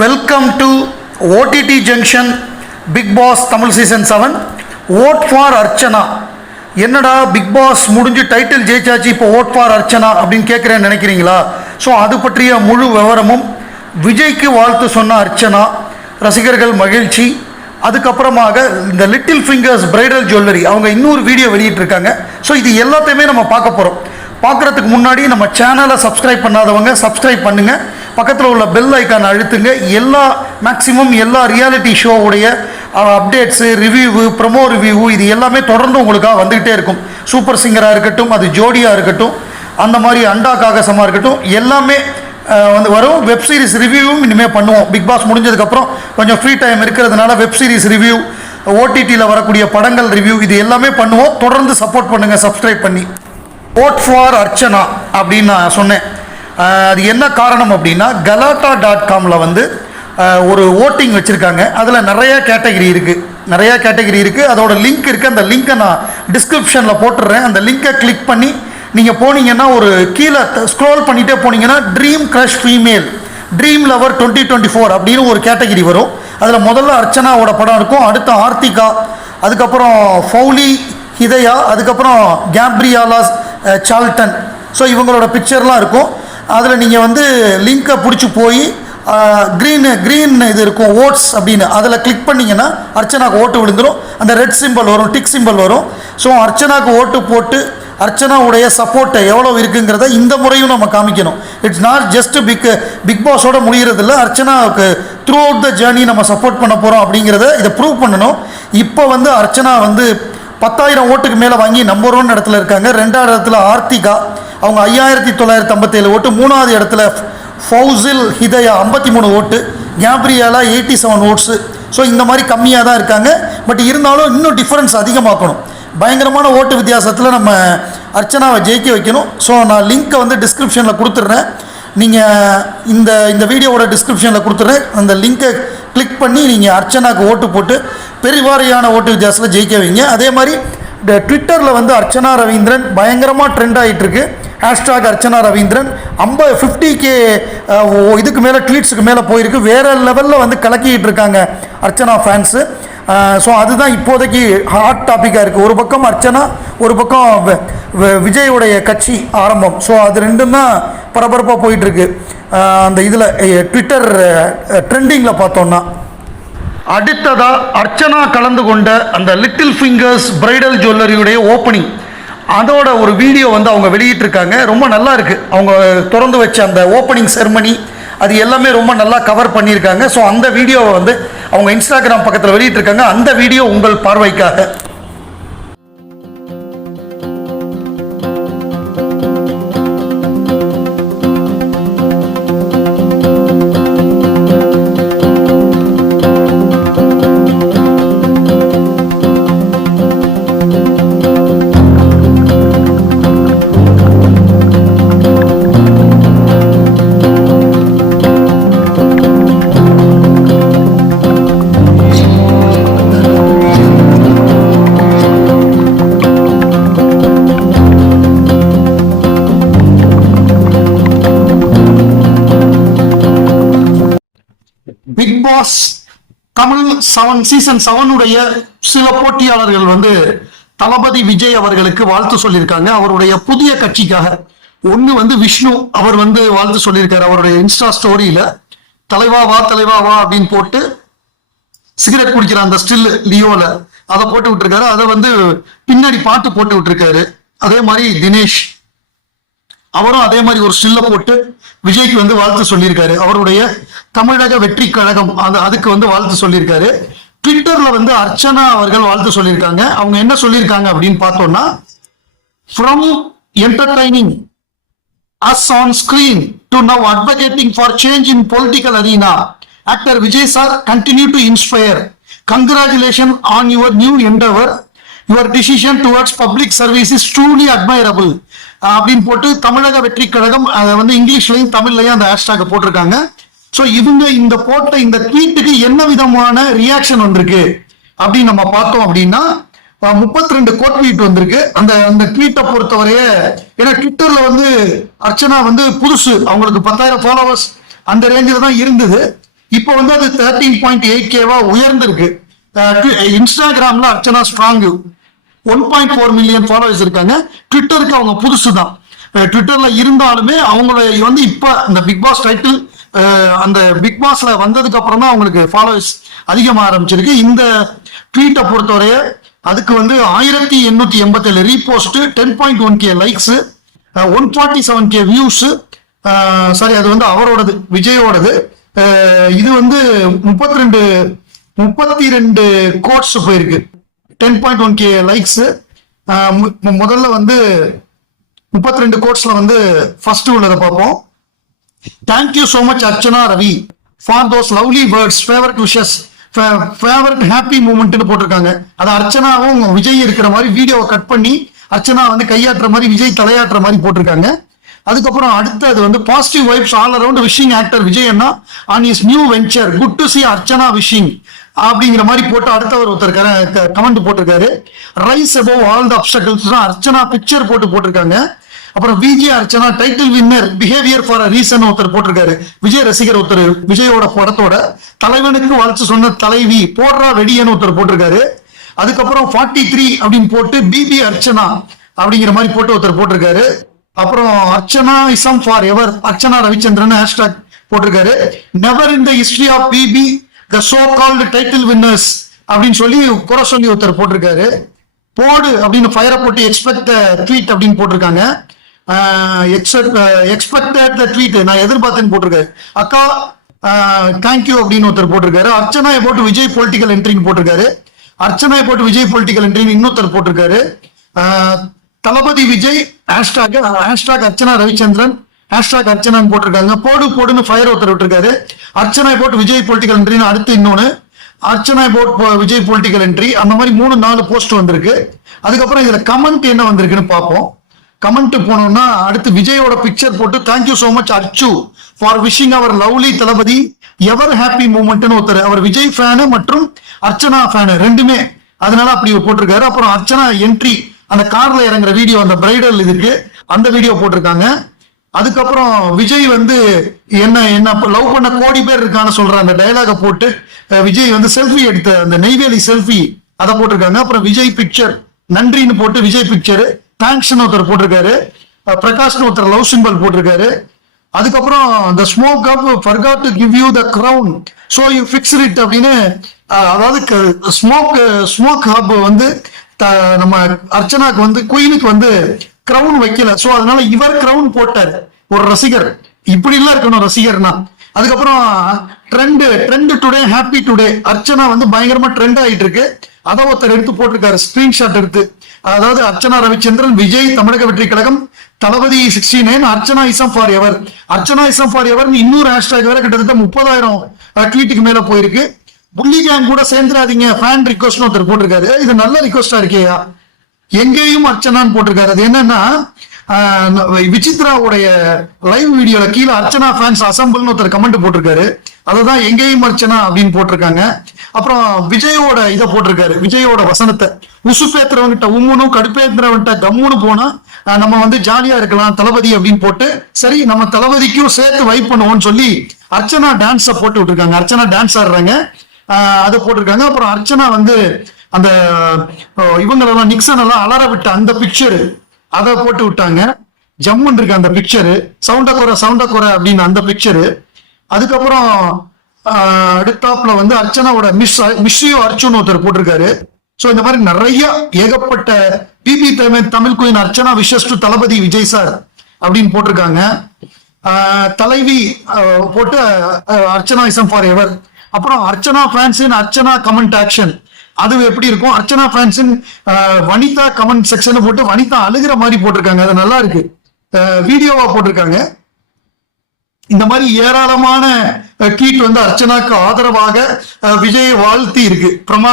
Welcome to OTT junction Bigg Boss Tamil season seven vote for Archana என்னடா Bigg Boss முடிஞ்சு title ஜெயிச்சாச்சு இப்போ vote for Archana அப்படின்னு கேட்குறேன்னு நினைக்கிறீங்களா? ஸோ அது பற்றிய முழு விவரமும் விஜய்க்கு வாழ்த்து சொன்ன அர்ச்சனா. ரசிகர்கள் மகிழ்ச்சி. அதுக்கப்புறமாக இந்த லிட்டில் ஃபிங்கர்ஸ் பிரைடல் ஜுவல்லரி அவங்க இன்னொரு வீடியோ வெளியிட்டிருக்காங்க. ஸோ இது எல்லாத்தையுமே நம்ம பார்க்க போகிறோம் பார்க்குறதுக்கு முன்னாடி நம்ம சேனலை சப்ஸ்கிரைப் பண்ணாதவங்க சப்ஸ்கிரைப் பண்ணுங்கள் பக்கத்தில் உள்ள பெல் ஐக்கான் அழுத்துங்க. எல்லா மேக்ஸிமம் எல்லா ரியாலிட்டி ஷோவுடைய அப்டேட்ஸு ரிவ்யூவு ப்ரொமோ ரிவ்யூ இது எல்லாமே தொடர்ந்து உங்களுக்காக வந்துக்கிட்டே இருக்கும். சூப்பர் சிங்கராக இருக்கட்டும் அது ஜோடியாக இருக்கட்டும் அந்த மாதிரி அண்டா காகசமாக இருக்கட்டும் எல்லாமே வந்து வரும். வெப் சீரிஸ் ரிவ்யூவும் இனிமேல் பண்ணுவோம். பிக் பாஸ் முடிஞ்சதுக்கப்புறம் கொஞ்சம் ஃப்ரீ டைம் இருக்கிறதுனால வெப் சீரிஸ் ரிவ்யூ ஓடிடியில் வரக்கூடிய படங்கள் ரிவ்யூ இது எல்லாமே பண்ணுவோம். தொடர்ந்து சப்போர்ட் பண்ணுங்கள் சப்ஸ்கிரைப் பண்ணி. ஓட் ஃபார் அர்ச்சனா அப்படின்னு நான் சொன்னேன். அது என்ன காரணம் அப்படின்னா கலாட்டா டாட் காமில் வந்து ஒரு ஓட்டிங் வச்சுருக்காங்க. அதில் நிறைய கேட்டகரி இருக்குது நிறையா கேட்டகரி இருக்குது அதோட லிங்க் இருக்குது அந்த லிங்க்கை நான் டிஸ்கிரிப்ஷனில் போட்டுடுறேன் அந்த லிங்கை கிளிக் பண்ணி நீங்கள் போனீங்கன்னா ஒரு கீழே ஸ்க்ரோல் பண்ணிகிட்டே போனீங்கன்னா dream crush female dream lover twenty twenty four அப்படின்னு ஒரு கேட்டகிரி வரும். அதில் முதல்ல அர்ச்சனாவோட படம் இருக்கும். அடுத்து ஆர்த்திகா அதுக்கப்புறம் ஃபௌலி ஹிதயா அதுக்கப்புறம் கேப்ரியாலாஸ் சால்டன். ஸோ இவங்களோட பிக்சர்லாம் இருக்கும். அதில் நீங்கள் வந்து லிங்க்கை பிடிச்சி போய் க்ரீனு க்ரீன் இது இருக்கும் ஓட்ஸ் அப்படின்னு அதில் கிளிக் பண்ணிங்கன்னா அர்ச்சனாக்கு ஓட்டு விழுந்துடும் அந்த ரெட் சிம்பிள் வரும் டிக் சிம்பிள் வரும். ஸோ அர்ச்சனாக்கு ஓட்டு போட்டு அர்ச்சனாவுடைய சப்போர்ட்டை எவ்வளோ இருக்குங்கிறத இந்த முறையும் நம்ம காமிக்கணும். It's not just Bigg Bigg பாஸோட முடிகிறதில்ல அர்ச்சனாவுக்கு த்ரூ அவுட் த ஜேர்னி நம்ம சப்போர்ட் பண்ண போகிறோம் அப்படிங்கிறத இதை ப்ரூவ் பண்ணணும். இப்போ வந்து அர்ச்சனா வந்து பத்தாயிரம் ஓட்டுக்கு மேலே வாங்கி நம்பர் ஒன் இடத்துல இருக்காங்க. ரெண்டாவது இடத்துல ஆர்த்திகா அவங்க ஐயாயிரத்தி தொள்ளாயிரத்தி ஐம்பத்தேழு ஓட்டு மூணாவது இடத்துல ஃபௌசில் ஹிதயா ஐம்பத்தி மூணு ஓட்டு Gabriella eighty seven votes. So இந்த மாதிரி கம்மியாக தான் இருக்காங்க. பட் இருந்தாலும் இன்னும் டிஃப்ரென்ஸ் அதிகமாக்கணும். பயங்கரமான ஓட்டு வித்தியாசத்தில் நம்ம அர்ச்சனாவை ஜெயிக்க வைக்கணும். ஸோ நான் லிங்க்கை வந்து டிஸ்கிரிப்ஷனில் கொடுத்துட்றேன். நீங்கள் இந்த இந்த வீடியோவோட டிஸ்கிரிப்ஷனில் கொடுத்துட்றேன். அந்த லிங்க்கை கிளிக் பண்ணி நீங்கள் அர்ச்சனாவுக்கு ஓட்டு போட்டு பெருவாரியான ஓட்டு வித்தியாசத்தில் ஜெயிக்க வைங்க. அதே மாதிரி இந்த ட்விட்டரில் வந்து அர்ச்சனா ரவீந்திரன் பயங்கரமாக ட்ரெண்ட் ஆகிட்டுருக்கு ஹேஷ்டாக் அர்ச்சனா ரவீந்திரன். ஐம்பது ஃபிஃப்டி கே இதுக்கு மேலே ட்வீட்ஸுக்கு மேலே போயிருக்கு. வேறு லெவலில் வந்து கலக்கிட்டு இருக்காங்க அர்ச்சனா ஃபேன்ஸு ஸோ அதுதான் இப்போதைக்கு ஹாட் டாப்பிக்காக இருக்குது ஒரு பக்கம் அர்ச்சனா ஒரு பக்கம் வி- விஜயோடைய கட்சி ஆரம்பம். ஸோ அது ரெண்டும் தான் பரபரப்பாக போயிட்டுருக்கு. அந்த இதில் ட்விட்டர் ட்ரெண்டிங்கில் பார்த்தோன்னா அடுத்ததாக அர்ச்சனா கலந்து கொண்ட அந்த லிட்டில் ஃபிங்கர்ஸ் பிரைடல் ஜுவல்லரியுடைய ஓப்பனிங் அதோட ஒரு வீடியோ வந்து அவங்க வெளியிட்டிருக்காங்க. ரொம்ப நல்லா இருக்கு. அவங்க திறந்து வச்ச அந்த ஓப்பனிங் செர்மனி அது எல்லாமே ரொம்ப நல்லா கவர் பண்ணியிருக்காங்க. ஸோ அந்த வீடியோவை வந்து அவங்க இன்ஸ்டாகிராம் பக்கத்தில் வெளியிட்டிருக்காங்க. அந்த வீடியோ உங்கள் பார்வைக்காக. Bigg Boss Tamil seven season செவனுடைய சில போட்டியாளர்கள் வந்து தளபதி விஜய் அவர்களுக்கு வாழ்த்து சொல்லியிருக்காங்க. அவருடைய புதிய கட்சிக்காக. ஒன்று வந்து விஷ்ணு அவர் வந்து வாழ்த்து சொல்லியிருக்காரு அவருடைய இன்ஸ்டா ஸ்டோரியில தலைவா வா தலைவா வா அப்படின்னு போட்டு சிகரெட் குடிக்கிற அந்த ஸ்டில் லியோல அதை போட்டு விட்டுருக்காரு. அதை வந்து பின்னாடி பாட்டு போட்டு விட்டுருக்காரு. அதே மாதிரி தினேஷ். அவரும் அதே மாதிரி ஒரு ஸ்டில்ல போட்டு விஜய்க்கு வந்து வாழ்த்து சொல்லியிருக்காரு. அவருடைய தமிழக வெற்றி கழகம் அது அதுக்கு வந்து வாழ்த்து சொல்லியிருக்காரு ட்விட்டர்ல வந்து அர்ச்சனா அவர்கள் வாழ்த்து சொல்லியிருக்காங்க அவங்க என்ன சொல்லியிருக்காங்க அப்படின்னு பார்த்தோம்னா from entertaining as on screen to now advocating for change in political arena actor Vijay sir continue to inspire congratulation on your new endeavour your decision towards public service is truly admirable அப்படின்னு போட்டு தமிழக வெற்றி கழகம் அதை வந்து இங்கிலீஷ்லையும் தமிழ்லையும் அந்த ஹேஷ்டாக போட்டிருக்காங்க so இவங்க இந்த போட்ட இந்த ட்வீட்டுக்கு என்ன விதமான ரியாக்ஷன் வந்திருக்கு? அப்படின்னு நம்ம பார்த்தோம் அப்படின்னா முப்பத்தி ரெண்டு கோட் ட்வீட் வந்திருக்கு. அந்த அந்த ட்வீட்டை பொறுத்தவரைய ஏன்னா ட்விட்டர்ல வந்து அர்ச்சனா வந்து புதுசு. அவங்களுக்கு பத்தாயிரம் ஃபாலோவர்ஸ் அந்த ரேஞ்சில் தான் இருந்தது. இப்போ வந்து அது தேர்ட்டீன் பாயிண்ட் எயிட் கேவா உயர்ந்திருக்கு. இன்ஸ்டாகிராம்ல Archana strong one point four million followers இருக்காங்க. ட்விட்டருக்கு அவங்க புதுசு தான் ட்விட்டர்ல இருந்தாலுமே அவங்கள வந்து இப்போ இந்த பிக் பாஸ் டைட்டில் அந்த பிக் பாஸ்ல வந்ததுக்கு அப்புறம் தான் அவங்களுக்கு ஃபாலோவர்ஸ் அதிகமாக ஆரம்பிச்சிருக்கு. இந்த ட்வீட்டை பொறுத்தவரைய அதுக்கு வந்து ஆயிரத்தி எண்ணூத்தி எண்பத்தேழு repost ten point one K likes one forty seven K views sorry அது வந்து அவரோடது விஜயோடது. இது வந்து முப்பத்தி ரெண்டு முப்பத்தி ரெண்டு கோட்ஸ் போயிருக்கு ten point one K likes முதல்ல வந்து முப்பத்தி ரெண்டு கோட்ஸ்ல வந்து ஃபர்ஸ்ட் உள்ளதை பார்ப்போம். Thank you so much Archana Ravi for those lovely words favourite wishes favourite happy மூமெண்ட்னு போட்டிருக்காங்க. அது அர்ச்சனாவும் விஜய் இருக்கிற மாதிரி வீடியோவை கட் பண்ணி அர்ச்சனா வந்து கையாட்டுற மாதிரி விஜய் தலையாட்டுற மாதிரி போட்டிருக்காங்க. அதுக்கப்புறம் அடுத்தது வந்து positive vibes all around wishing actor Vijay Anna on is new venture good to see Archana wishing அப்படிங்கிற மாதிரி போட்டு அடுத்தவர் ஒருத்தர் கமெண்ட் போட்டிருக்காரு. Rise above all the obstacles Archana picture போட்டு போட்டிருக்காங்க. அப்புறம் Vijay Archana title winner behaviour for a reason ஒருத்தர் போட்டிருக்காரு. விஜய் ரசிகர் ஒருத்தர் விஜயோட படத்தோட தலைவனுக்கு வாழ்த்து சொன்ன தலைவி போடுறா வெடியன்னு ஒருத்தர் போட்டிருக்காரு. அதுக்கப்புறம் ஃபார்ட்டி த்ரீ அப்படின்னு போட்டு பிபி அர்ச்சனா அப்படிங்கிற மாதிரி போட்டு ஒருத்தர் போட்டிருக்காரு. அப்புறம் Archana ism forever Archana Ravichandran hashtag போட்டிருக்காரு. Never in the history of BB the so called title winners அப்படின்னு சொல்லி குறை சொல்லி ஒருத்தர் போட்டிருக்காரு. போடு அப்படின்னு ஃபயரை போட்டு எக்ஸ்பெக்ட் ட்வீட் அப்படின்னு போட்டிருக்காங்க. எக்ஸ்பெக்டட் த ட்வீட் நான் எதிர்பார்த்தேன்னு போட்டிருக்காரு. அக்கா தேங்க்யூ அப்படின்னு ஒருத்தர் போட்டிருக்காரு. அர்ச்சனாயை போட்டு விஜய் பொலிட்டிக்கல் என்ட்ரின்னு போட்டிருக்காரு. அர்ச்சனாயை போட்டு விஜய் பொலிட்டிக்கல் என்ட்ரின்னு இன்னொருத்தர் போட்டிருக்காரு. Thalapathy Vijay hashtag hashtag Archana Ravichandran hashtag அர்ச்சனான்னு போட்டிருக்காங்க போடு போடுன்னு ஃபயர் ஒருத்தர் விட்டுருக்காரு. அர்ச்சனாயை போட்டு விஜய் பொலிட்டிக்கல் என்ட்ரின்னு அடுத்து இன்னொன்று Archana vote Vijay political entry அந்த மாதிரி மூணு நாலு போஸ்ட் வந்திருக்கு. அதுக்கப்புறம் இதுல கமெண்ட் என்ன வந்திருக்குன்னு பார்ப்போம். கமெண்ட் போனோம்னா அடுத்து விஜயோட பிக்சர் போட்டு thank you so much Archu for wishing our lovely Thalapathy ever happy மூமெண்ட்னு ஒருத்தர் அவர் விஜய் ஃபேனு மற்றும் அர்ச்சனா ஃபேனு ரெண்டுமே. அதனால அப்படி போட்டிருக்காரு. அப்புறம் அர்ச்சனா என்ட்ரி அந்த கார்ல இறங்குற வீடியோ அந்த பிரைடல் இதுக்கு அந்த வீடியோ போட்டிருக்காங்க. அதுக்கப்புறம் விஜய் வந்து என்ன என்ன லவ் பண்ண கோடி பேர் இருக்கான்னு சொல்ற அந்த டைலாக போட்டு விஜய் வந்து செல்ஃபி எடுத்த அந்த நெய்வேலி செல்ஃபி அதை போட்டிருக்காங்க. அப்புறம் விஜய் பிக்சர் நன்றின்னு போட்டு விஜய் பிக்சரு தேங்க்ஸ்னு ஒருத்தர் போட்டிருக்காரு. பிரகாஷ்னு ஒருத்தர் லவ் சிம்பல் போட்டிருக்காரு. அதுக்கப்புறம் the smoke up forgot to give you the crown so you fix it அப்படின்னு அதாவது ஸ்மோக் ஸ்மோக் ஹப் வந்து த- நம்ம அர்ச்சனாக்கு வந்து குயினுக்கு வந்து கிரவுன் வைக்கல. ஸோ அதனால இவர் கிரவுன் போட்டார். ஒரு ரசிகர். இப்படிலாம் இருக்கணும் ரசிகர்னா. அதுக்கப்புறம் trend trend today happy today Archana வந்து பயங்கரமா ட்ரெண்ட் ஆயிட்டு இருக்கு அதை ஒருத்தர் எடுத்து போட்டிருக்காரு. ஸ்கிரீன்ஷாட் எடுத்து. அதாவது Archana Ravichandran Vijay Tamilaga Vettri Kazhagam Thalapathy sixty nine Archana ism forever Archana ism forever இன்னொரு ஹேஷ்டாக் வேற கிட்டத்தட்ட முப்பதாயிரம் ட்வீட்டுக்கு மேல போயிருக்கு. புள்ளி கேங் கூட சேர்ந்துடாதீங்க. ஃபேன் ரிக்வஸ்ட் ஒருத்தர் போட்டிருக்காரு. இது நல்ல ரிக்வஸ்டா இருக்கேயா? எங்கேயும் அர்ச்சனான்னு போட்டிருக்காரு. அது என்னன்னா விசித்ராவுடைய லைவ் வீடியோல கீழே அர்ச்சனா ஃபேன்ஸ் அசம்பிள்னு ஒருத்தர் கமெண்ட் போட்டிருக்காரு. அததான் எங்கேயும் அர்ச்சனா அப்படின்னு போட்டிருக்காங்க. அப்புறம் விஜயோட இதை போட்டிருக்காரு. விஜயோட வசனத்தை. உசுப்பேத்துறவங்கிட்ட உம்முனும் கடுப்பேத்துறவன்கிட்ட கம்முன்னு போனா நம்ம வந்து ஜாலியா இருக்கலாம் தளபதி அப்படின்னு போட்டு சரி நம்ம தளபதிக்கும் சேர்த்து வைப் பண்ணுவோம்னு சொல்லி அர்ச்சனா டான்ஸ போட்டு விட்டுருக்காங்க. அர்ச்சனா டான்ஸ் ஆடுறாங்க. அதை போட்டிருக்காங்க. அப்புறம் அர்ச்சனா வந்து அந்த இவங்களெல்லாம் நிக்சன் எல்லாம் அலற விட்ட அந்த பிக்சரு அதை போட்டு விட்டாங்க. ஜம்முன் இருக்கு அந்த பிக்சரு சவுண்டா குறை சவுண்டா குறை அப்படின்னு அந்த பிக்சரு அதுக்கப்புறம் அடுத்தாப்புல வந்து அர்ச்சனாவோட மிஸ் மிஸ்ஸியோ அர்ச்சுன்னு ஒருத்தர் போட்டிருக்காரு. ஸோ இந்த மாதிரி நிறைய ஏகப்பட்ட BB Tamil Tamil queen Archana wishes to Thalapathy Vijay sir அப்படின்னு போட்டிருக்காங்க. தலைவி போட்டு அர்ச்சனா இசம் ஃபார் எவர் அப்புறம் Archana fans Archana comment action அது எப்படி இருக்கும்? Archana fans Vanitha comment section போட்டு வனிதா அழுகிற மாதிரி போட்டிருக்காங்க. அது நல்லா இருக்கு. வீடியோவா போட்டிருக்காங்க. இந்த மாதிரி ஏராளமான கீட் வந்து அர்ச்சனாக்கு ஆதரவாக அஹ், விஜயை வாழ்த்தி இருக்கு. பிரமா